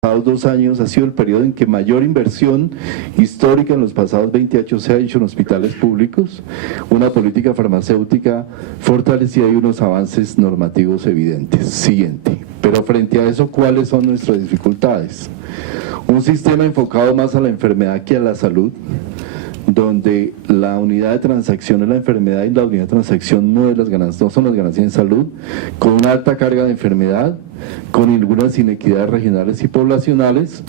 pasados 2 años ha sido el periodo en que mayor inversión histórica en los pasados 28 se ha hecho en hospitales públicos, una política farmacéutica fortalecida y unos avances normativos evidentes. Siguiente. Pero frente a eso, ¿cuáles son nuestras dificultades? Un sistema enfocado más a la enfermedad que a la salud, donde la unidad de transacción es la enfermedad y la unidad de transacción no son las ganancias en salud, con una alta carga de enfermedad, con algunas inequidades regionales y poblacionales,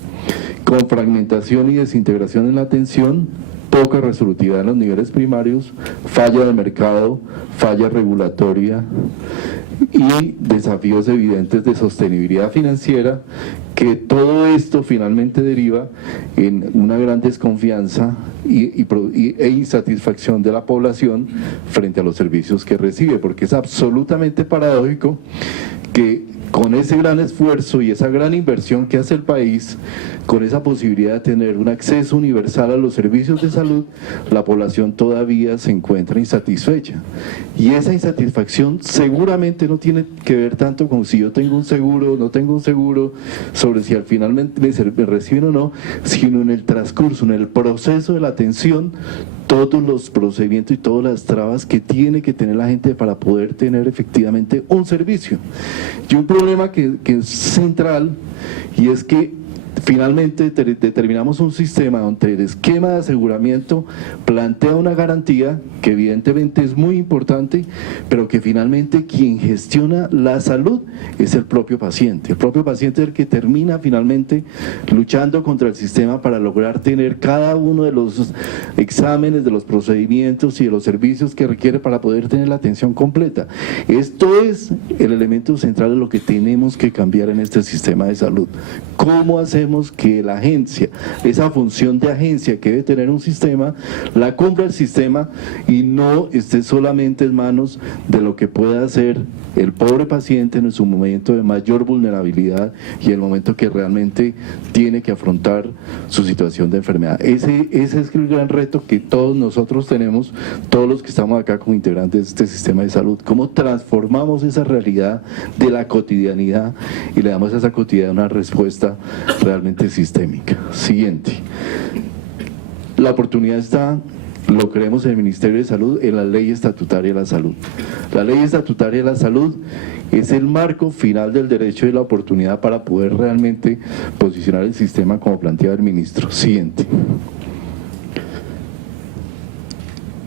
con fragmentación y desintegración en la atención, poca resolutividad en los niveles primarios, falla de mercado, falla regulatoria y desafíos evidentes de sostenibilidad financiera, que todo esto finalmente deriva en una gran desconfianza e insatisfacción de la población frente a los servicios que recibe, porque es absolutamente paradójico que con ese gran esfuerzo y esa gran inversión que hace el país, con esa posibilidad de tener un acceso universal a los servicios de salud, la población todavía se encuentra insatisfecha. Y esa insatisfacción seguramente no tiene que ver tanto con si yo tengo un seguro o no tengo un seguro, sobre si al final me reciben o no, sino en el transcurso, en el proceso de la atención, todos los procedimientos y todas las trabas que tiene que tener la gente para poder tener efectivamente un servicio. Y un problema que es central, y es que finalmente determinamos un sistema donde el esquema de aseguramiento plantea una garantía que evidentemente es muy importante, pero que finalmente quien gestiona la salud es el propio paciente. El propio paciente es el que termina finalmente luchando contra el sistema para lograr tener cada uno de los exámenes, de los procedimientos y de los servicios que requiere para poder tener la atención completa. Esto es el elemento central de lo que tenemos que cambiar en este sistema de salud. ¿Cómo hacemos que la agencia, esa función de agencia que debe tener un sistema, la cumpla el sistema y no esté solamente en manos de lo que pueda hacer el pobre paciente en su momento de mayor vulnerabilidad y el momento que realmente tiene que afrontar su situación de enfermedad? Ese es el gran reto que todos nosotros tenemos, todos los que estamos acá como integrantes de este sistema de salud. ¿Cómo transformamos esa realidad de la cotidianidad y le damos a esa cotidianidad una respuesta realmente sistémica? Siguiente. La oportunidad está, lo creemos en el Ministerio de Salud, en la Ley Estatutaria de la Salud. La Ley Estatutaria de la Salud es el marco final del derecho y la oportunidad para poder realmente posicionar el sistema como planteaba el ministro. Siguiente.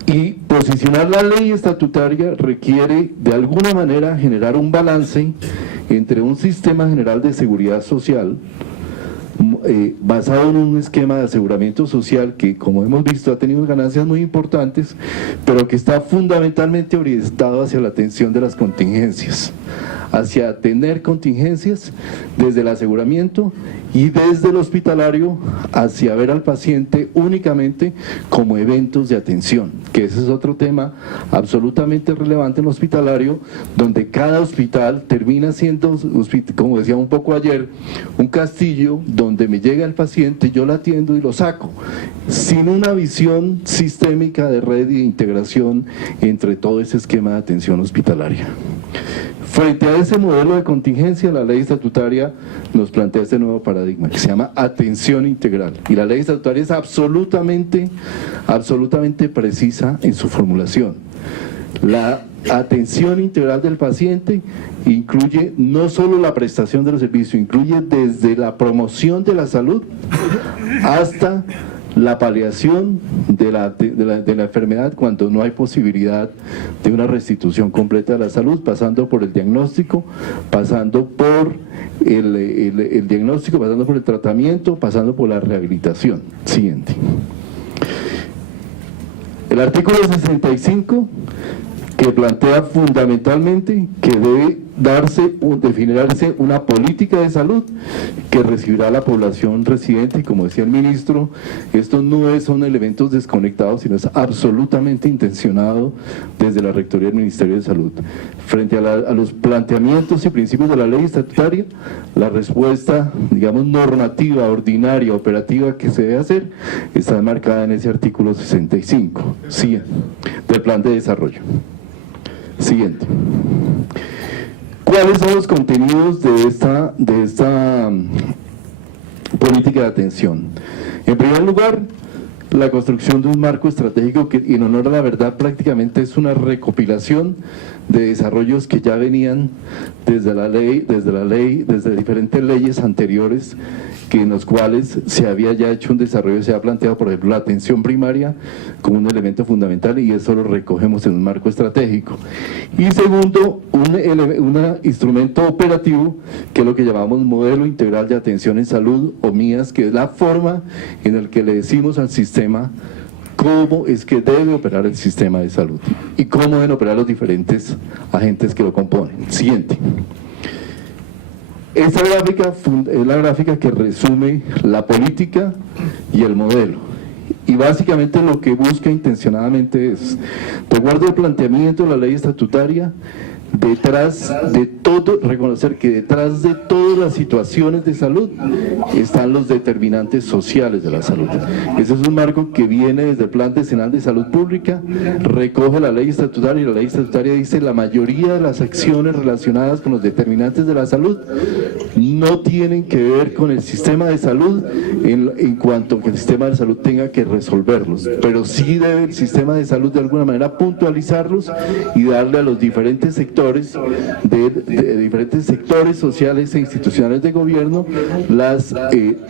Y posicionar la ley estatutaria requiere de alguna manera generar un balance entre un sistema general de seguridad social basado en un esquema de aseguramiento social que, como hemos visto, ha tenido ganancias muy importantes, pero que está fundamentalmente orientado hacia la atención de las contingencias, hacia tener contingencias desde el aseguramiento y desde el hospitalario hacia ver al paciente únicamente como eventos de atención, que ese es otro tema absolutamente relevante en el hospitalario, donde cada hospital termina siendo, como decía un poco ayer, un castillo donde me llega el paciente, yo lo atiendo y lo saco, sin una visión sistémica de red y de integración entre todo ese esquema de atención hospitalaria. Frente a ese modelo de contingencia, la ley estatutaria nos plantea este nuevo paradigma que se llama atención integral. Y la ley estatutaria es absolutamente precisa en su formulación. La atención integral del paciente incluye no solo la prestación de los servicios, incluye desde la promoción de la salud hasta la paliación de la enfermedad cuando no hay posibilidad de una restitución completa de la salud, pasando por el diagnóstico, pasando por el diagnóstico, pasando por el tratamiento, pasando por la rehabilitación. Siguiente. El artículo 65, que plantea fundamentalmente que debe definirse una política de salud que recibirá a la población residente, y como decía el ministro, esto no son elementos desconectados, sino es absolutamente intencionado desde la Rectoría del Ministerio de Salud. Frente a los planteamientos y principios de la ley estatutaria, la respuesta, digamos, normativa, ordinaria, operativa que se debe hacer, está enmarcada en ese artículo 65, sí, del plan de desarrollo. Siguiente. ¿Cuáles son los contenidos de esta política de atención. En primer lugar, la construcción de un marco estratégico que, en honor a la verdad, prácticamente es una recopilación de desarrollos que ya venían desde diferentes leyes anteriores, en los cuales se había ya hecho un desarrollo, se ha planteado, por ejemplo, la atención primaria como un elemento fundamental, y eso lo recogemos en un marco estratégico. Y segundo, un instrumento operativo, que es lo que llamamos modelo integral de atención en salud, o MIAS, que es la forma en la que le decimos al sistema cómo es que debe operar el sistema de salud y cómo deben operar los diferentes agentes que lo componen. Siguiente. Esta gráfica es la gráfica que resume la política y el modelo. Y básicamente lo que busca intencionadamente es, de acuerdo al planteamiento de la ley estatutaria, detrás de todo, reconocer que detrás de todas las situaciones de salud están los determinantes sociales de la salud. Ese es un marco que viene desde el Plan Decenal de Salud Pública, recoge la ley estatutaria, y la ley estatutaria dice la mayoría de las acciones relacionadas con los determinantes de la salud no tienen que ver con el sistema de salud en cuanto que el sistema de salud tenga que resolverlos, pero sí debe el sistema de salud de alguna manera puntualizarlos y darle a los diferentes sectores de diferentes sectores sociales e institucionales de gobierno las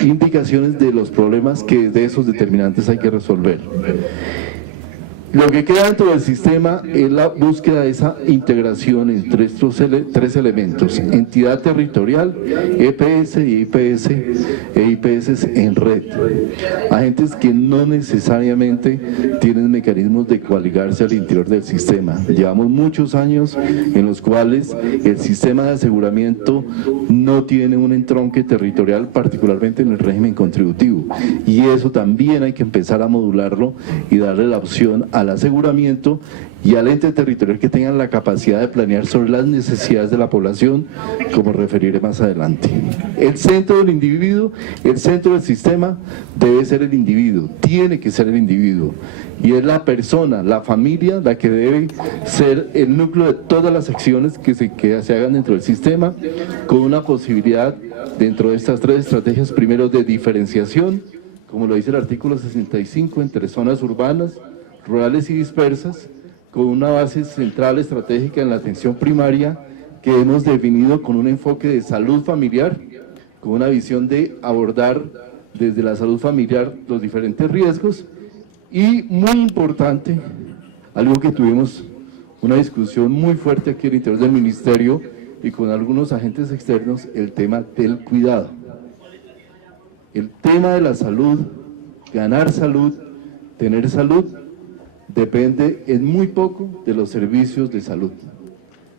indicaciones de los problemas que de esos determinantes hay que resolver. Lo que queda dentro del sistema es la búsqueda de esa integración entre estos tres elementos: entidad territorial, EPS y IPS e IPS en red. Agentes que no necesariamente tienen mecanismos de coaligarse al interior del sistema. Llevamos muchos años en los cuales el sistema de aseguramiento no tiene un entronque territorial, particularmente en el régimen contributivo. Y eso también hay que empezar a modularlo y darle la opción al aseguramiento y al ente territorial que tengan la capacidad de planear sobre las necesidades de la población, como referiré más adelante. El centro del individuo, el centro del sistema debe ser el individuo, tiene que ser el individuo, y es la persona, la familia, la que debe ser el núcleo de todas las acciones que se hagan dentro del sistema, con una posibilidad dentro de estas tres estrategias, primero de diferenciación, como lo dice el artículo 65, entre zonas urbanas, rurales y dispersas, con una base central estratégica en la atención primaria que hemos definido con un enfoque de salud familiar, con una visión de abordar desde la salud familiar los diferentes riesgos, y muy importante, algo que tuvimos una discusión muy fuerte aquí al interior del ministerio y con algunos agentes externos, el tema del cuidado. El tema de la salud, ganar salud, tener salud, depende en muy poco de los servicios de salud.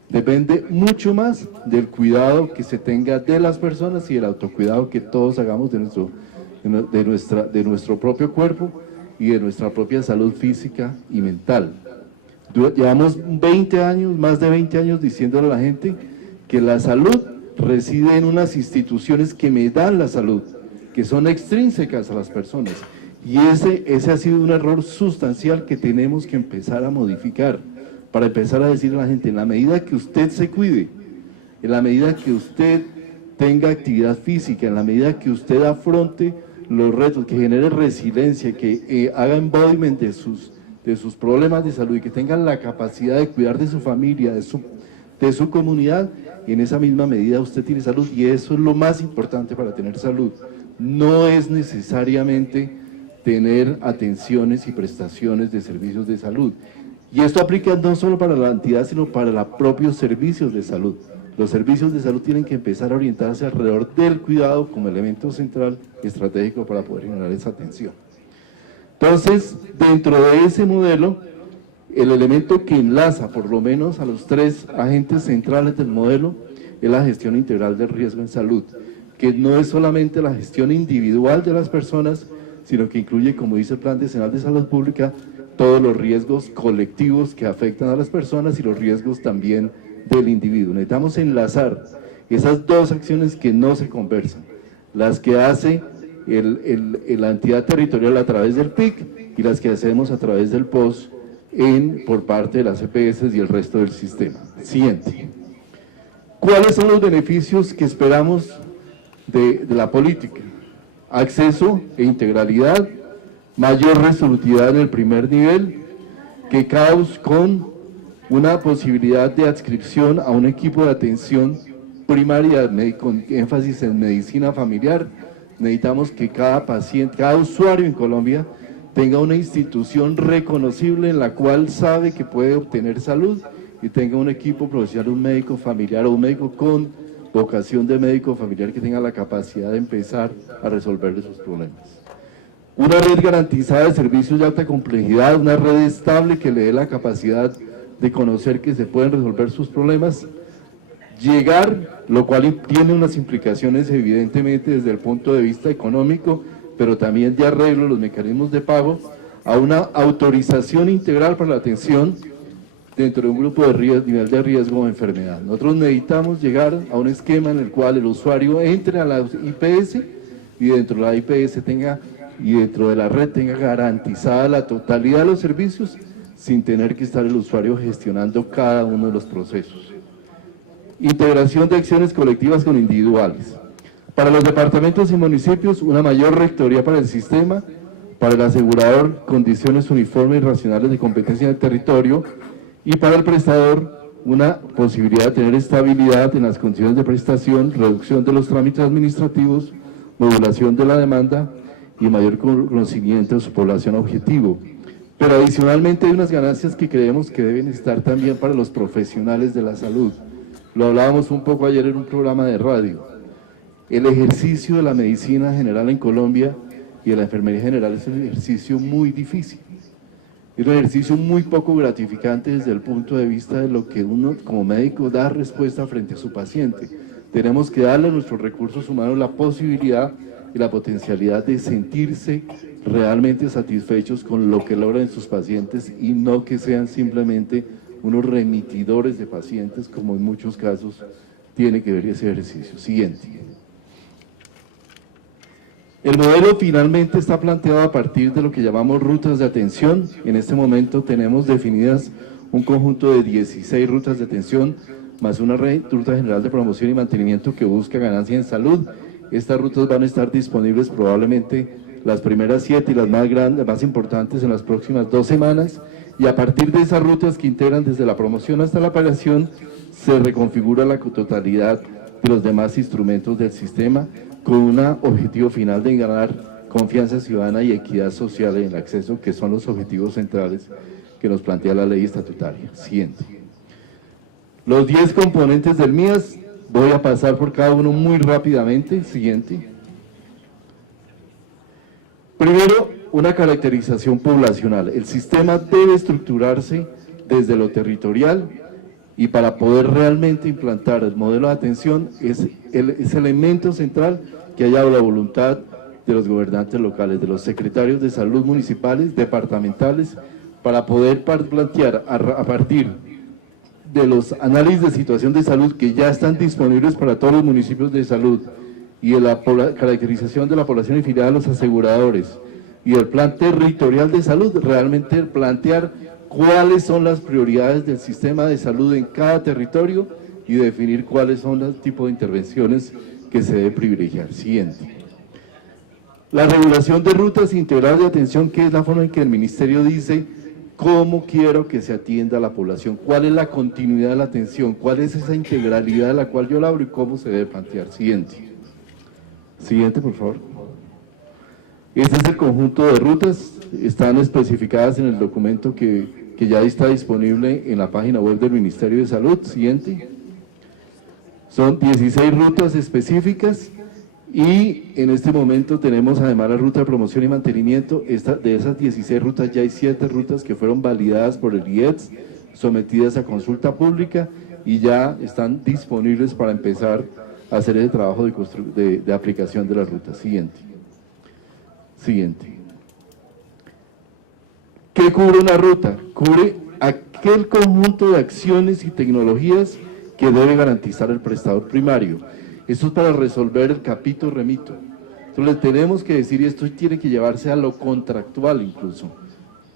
Depende mucho más del cuidado que se tenga de las personas y el autocuidado que todos hagamos de nuestro propio cuerpo y de nuestra propia salud física y mental. Llevamos 20 años, más de 20 años diciéndole a la gente que la salud reside en unas instituciones que me dan la salud, que son extrínsecas a las personas. Y ese ha sido un error sustancial que tenemos que empezar a modificar, para empezar a decirle a la gente, en la medida que usted se cuide, en la medida que usted tenga actividad física, en la medida que usted afronte los retos, que genere resiliencia, que haga embodiment de sus problemas de salud y que tengan la capacidad de cuidar de su familia, de su comunidad, y en esa misma medida usted tiene salud, y eso es lo más importante para tener salud. No es necesariamente tener atenciones y prestaciones de servicios de salud. Y esto aplica no solo para la entidad, sino para los propios servicios de salud. Los servicios de salud tienen que empezar a orientarse alrededor del cuidado como elemento central y estratégico para poder generar esa atención. Entonces, dentro de ese modelo, el elemento que enlaza por lo menos a los tres agentes centrales del modelo es la gestión integral del riesgo en salud, que no es solamente la gestión individual de las personas, sino que incluye, como dice el Plan Decenal de Salud Pública, todos los riesgos colectivos que afectan a las personas y los riesgos también del individuo. Necesitamos enlazar esas dos acciones que no se conversan, las que hace la entidad territorial a través del PIC y las que hacemos a través del POS por parte de las EPS y el resto del sistema. Siguiente. ¿Cuáles son los beneficios que esperamos de la política? acceso e integralidad, mayor resolutividad en el primer nivel, que CAUS con una posibilidad de adscripción a un equipo de atención primaria con énfasis en medicina familiar. Necesitamos que cada paciente, cada usuario en Colombia tenga una institución reconocible en la cual sabe que puede obtener salud y tenga un equipo profesional, un médico familiar o un médico con vocación de médico familiar que tenga la capacidad de empezar a resolver sus problemas. Una red garantizada de servicios de alta complejidad, una red estable que le dé la capacidad de conocer que se pueden resolver sus problemas, llegar, lo cual tiene unas implicaciones evidentemente desde el punto de vista económico, pero también de arreglo, los mecanismos de pago, a una autorización integral para la atención dentro de un grupo de nivel de riesgo o enfermedad. Nosotros necesitamos llegar a un esquema en el cual el usuario entre a la IPS y dentro de la IPS y dentro de la red tenga garantizada la totalidad de los servicios sin tener que estar el usuario gestionando cada uno de los procesos. Integración de acciones colectivas con individuales. Para los departamentos y municipios, una mayor rectoría para el sistema, para el asegurador, condiciones uniformes y racionales de competencia en el territorio, y para el prestador, una posibilidad de tener estabilidad en las condiciones de prestación, reducción de los trámites administrativos, modulación de la demanda y mayor conocimiento de su población objetivo. Pero adicionalmente hay unas ganancias que creemos que deben estar también para los profesionales de la salud. Lo hablábamos un poco ayer en un programa de radio. El ejercicio de la medicina general en Colombia y de la enfermería general es un ejercicio muy difícil. Es un ejercicio muy poco gratificante desde el punto de vista de lo que uno como médico da respuesta frente a su paciente. Tenemos que darle a nuestros recursos humanos la posibilidad y la potencialidad de sentirse realmente satisfechos con lo que logran sus pacientes y no que sean simplemente unos remitidores de pacientes, como en muchos casos tiene que ver ese ejercicio. Siguiente. El modelo finalmente está planteado a partir de lo que llamamos rutas de atención. En este momento tenemos definidas un conjunto de 16 rutas de atención, más una ruta general de promoción y mantenimiento que busca ganancia en salud. Estas rutas van a estar disponibles probablemente las primeras 7 y las más grandes, más importantes en las próximas 2 semanas, y a partir de esas rutas que integran desde la promoción hasta la paliación, se reconfigura la totalidad de los demás instrumentos del sistema, con un objetivo final de ganar confianza ciudadana y equidad social en el acceso, que son los objetivos centrales que nos plantea la ley estatutaria. Siguiente. Los 10 componentes del MIAS, voy a pasar por cada uno muy rápidamente. Siguiente. Primero, una caracterización poblacional. El sistema debe estructurarse desde lo territorial, y para poder realmente implantar el modelo de atención es elemento central que haya la voluntad de los gobernantes locales, de los secretarios de salud municipales, departamentales, para poder plantear a partir de los análisis de situación de salud que ya están disponibles para todos los municipios de salud y de la caracterización de la población afiliada a los aseguradores y del plan territorial de salud, realmente plantear cuáles son las prioridades del sistema de salud en cada territorio y definir cuáles son los tipos de intervenciones que se debe privilegiar. Siguiente. La regulación de rutas integrales de atención, que es la forma en que el ministerio dice cómo quiero que se atienda a la población, cuál es la continuidad de la atención, cuál es esa integralidad de la cual yo la abro y cómo se debe plantear. Siguiente. Siguiente, por favor. Este es el conjunto de rutas, están especificadas en el documento que ya está disponible en la página web del Ministerio de Salud. Siguiente. Son 16 rutas específicas y en este momento tenemos además la ruta de promoción y mantenimiento. De esas 16 rutas ya hay 7 rutas que fueron validadas por el IETS, sometidas a consulta pública y ya están disponibles para empezar a hacer el trabajo de aplicación de las rutas. Siguiente. Siguiente. ¿Qué cubre una ruta? Cubre aquel conjunto de acciones y tecnologías que debe garantizar el prestador primario. Eso es para resolver el capítulo remito. Entonces le tenemos que decir, y esto tiene que llevarse a lo contractual incluso,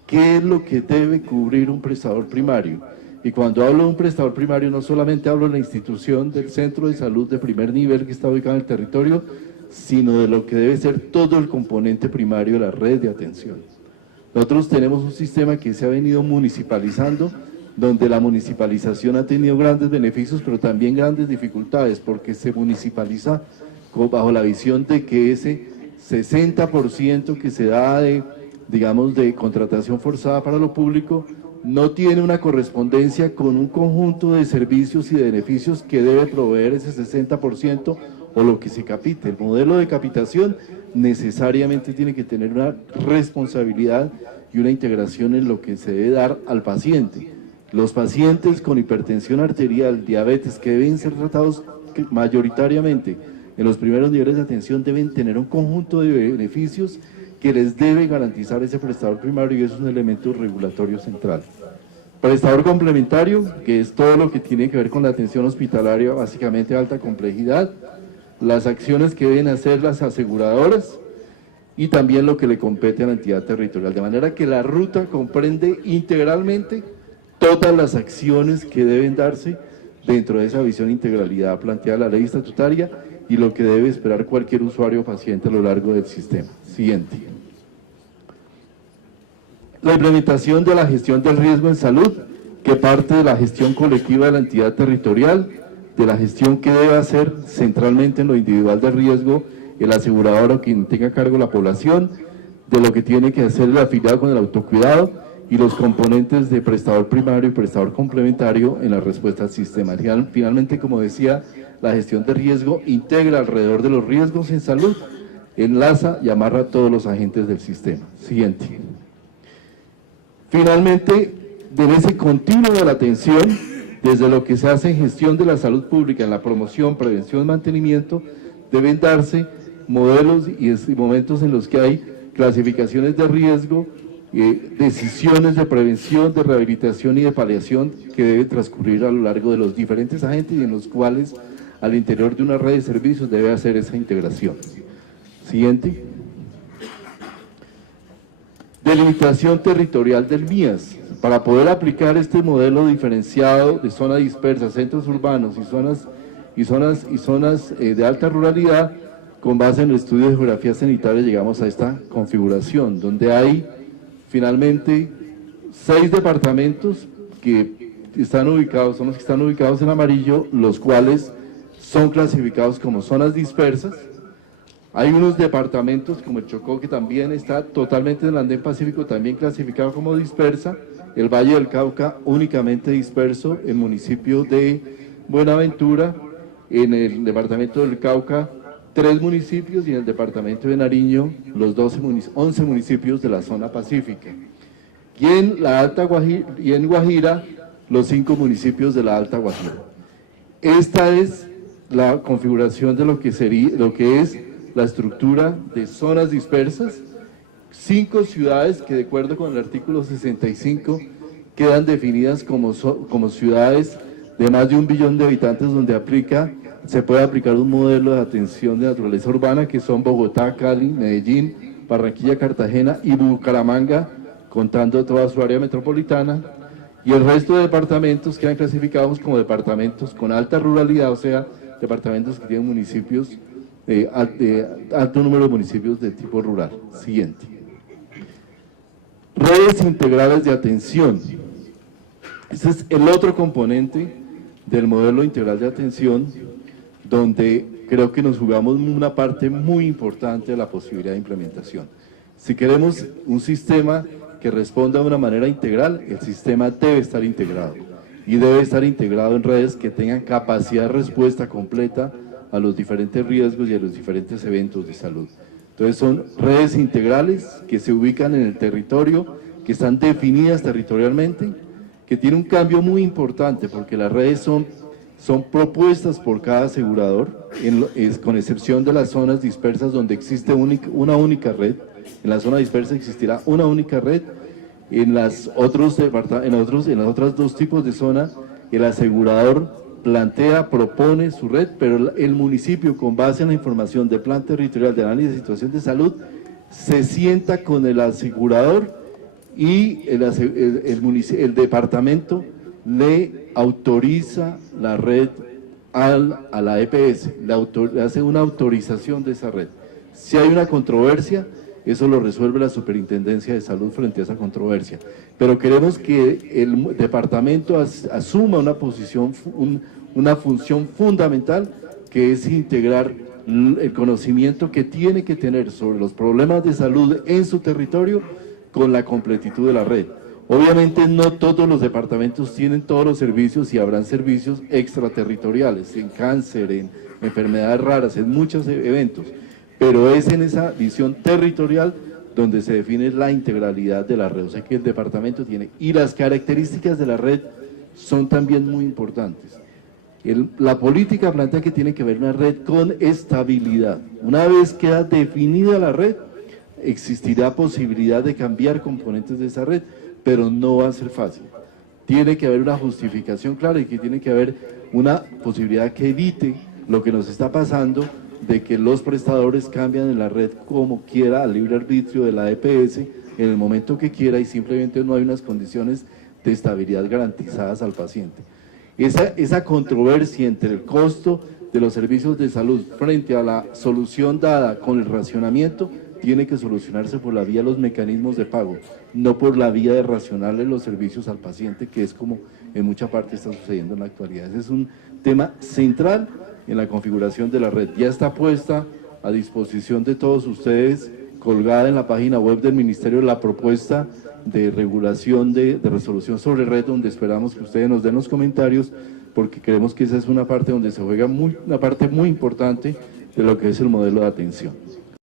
¿qué es lo que debe cubrir un prestador primario? Y cuando hablo de un prestador primario no solamente hablo de la institución del centro de salud de primer nivel que está ubicado en el territorio, sino de lo que debe ser todo el componente primario de la red de atención. Nosotros tenemos un sistema que se ha venido municipalizando, donde la municipalización ha tenido grandes beneficios, pero también grandes dificultades, porque se municipaliza bajo la visión de que ese 60% que se da de, digamos, de contratación forzada para lo público, no tiene una correspondencia con un conjunto de servicios y de beneficios que debe proveer ese 60% o lo que se capite. El modelo de capitación necesariamente tiene que tener una responsabilidad y una integración en lo que se debe dar al paciente. Los pacientes con hipertensión arterial, diabetes, que deben ser tratados mayoritariamente en los primeros niveles de atención, deben tener un conjunto de beneficios que les debe garantizar ese prestador primario, y eso es un elemento regulatorio central. Prestador complementario, que es todo lo que tiene que ver con la atención hospitalaria, básicamente de alta complejidad, las acciones que deben hacer las aseguradoras y también lo que le compete a la entidad territorial, de manera que la ruta comprende integralmente todas las acciones que deben darse dentro de esa visión integralidad planteada en la ley estatutaria y lo que debe esperar cualquier usuario o paciente a lo largo del sistema. Siguiente. La implementación de la gestión del riesgo en salud, que parte de la gestión colectiva de la entidad territorial, de la gestión que debe hacer centralmente en lo individual de riesgo el asegurador o quien tenga a cargo la población, de lo que tiene que hacer el afiliado con el autocuidado y los componentes de prestador primario y prestador complementario en la respuesta al sistema. Finalmente, como decía, la gestión de riesgo integra alrededor de los riesgos en salud, enlaza y amarra a todos los agentes del sistema. Siguiente. Finalmente, en ese continuo de la atención, desde lo que se hace en gestión de la salud pública, en la promoción, prevención, mantenimiento, deben darse modelos y momentos en los que hay clasificaciones de riesgo, decisiones de prevención, de rehabilitación y de paliación que deben transcurrir a lo largo de los diferentes agentes y en los cuales al interior de una red de servicios debe hacer esa integración. Siguiente. Delimitación territorial del MIAS. Para poder aplicar este modelo diferenciado de zona dispersa, centros urbanos y zonas de alta ruralidad, con base en el estudio de geografía sanitaria llegamos a esta configuración, donde hay finalmente 6 departamentos que están ubicados, son los que están ubicados en amarillo, los cuales son clasificados como zonas dispersas. Hay unos departamentos como el Chocó, que también está totalmente en el Andén Pacífico, también clasificado como dispersa. El Valle del Cauca únicamente disperso, el municipio de Buenaventura, en el departamento del Cauca 3 municipios y en el departamento de Nariño los 11 municipios de la zona pacífica. Y en la Alta Guajira, y en Guajira los 5 municipios de la Alta Guajira. Esta es la configuración de lo que es la estructura de zonas dispersas. 5 ciudades que, de acuerdo con el artículo 65, quedan definidas como ciudades de más de 1 billón de habitantes, donde se puede aplicar un modelo de atención de naturaleza urbana, que son Bogotá, Cali, Medellín, Barranquilla, Cartagena y Bucaramanga, contando toda su área metropolitana, y el resto de departamentos quedan clasificados como departamentos con alta ruralidad, o sea, departamentos que tienen municipios, alto número de municipios de tipo rural. Siguiente. Redes integrales de atención. Ese es el otro componente del modelo integral de atención, donde creo que nos jugamos una parte muy importante de la posibilidad de implementación. Si queremos un sistema que responda de una manera integral, el sistema debe estar integrado, y debe estar integrado en redes que tengan capacidad de respuesta completa a los diferentes riesgos y a los diferentes eventos de salud. Entonces son redes integrales que se ubican en el territorio, que están definidas territorialmente, que tiene un cambio muy importante, porque las redes son propuestas por cada asegurador, con excepción de las zonas dispersas donde existe una única red. En la zona dispersa existirá una única red. En las otras 2 tipos de zona, el asegurador propone su red, pero el municipio, con base en la información del plan territorial de análisis de situación de salud, se sienta con el asegurador y el departamento le autoriza la red a la EPS, le hace una autorización de esa red. Si hay una controversia, eso lo resuelve la Superintendencia de Salud frente a esa controversia. Pero queremos que el departamento asuma una función fundamental, que es integrar el conocimiento que tiene que tener sobre los problemas de salud en su territorio con la completitud de la red. Obviamente no todos los departamentos tienen todos los servicios y habrán servicios extraterritoriales, en cáncer, en enfermedades raras, en muchos eventos, pero es en esa visión territorial donde se define la integralidad de la red, o sea que el departamento tiene, y las características de la red son también muy importantes. La política plantea que tiene que haber una red con estabilidad. Una vez queda definida la red, existirá posibilidad de cambiar componentes de esa red, pero no va a ser fácil. Tiene que haber una justificación clara y que tiene que haber una posibilidad que evite lo que nos está pasando, de que los prestadores cambian en la red como quiera, al libre arbitrio de la EPS, en el momento que quiera, y simplemente no hay unas condiciones de estabilidad garantizadas al paciente. Esa controversia entre el costo de los servicios de salud frente a la solución dada con el racionamiento tiene que solucionarse por la vía de los mecanismos de pago, no por la vía de racionarle los servicios al paciente, que es como en mucha parte está sucediendo en la actualidad. Ese es un tema central en la configuración de la red. Ya está puesta a disposición de todos ustedes, colgada en la página web del Ministerio, la propuesta de regulación de resolución sobre red, donde esperamos que ustedes nos den los comentarios, porque creemos que esa es una parte donde se juega una parte muy importante de lo que es el modelo de atención.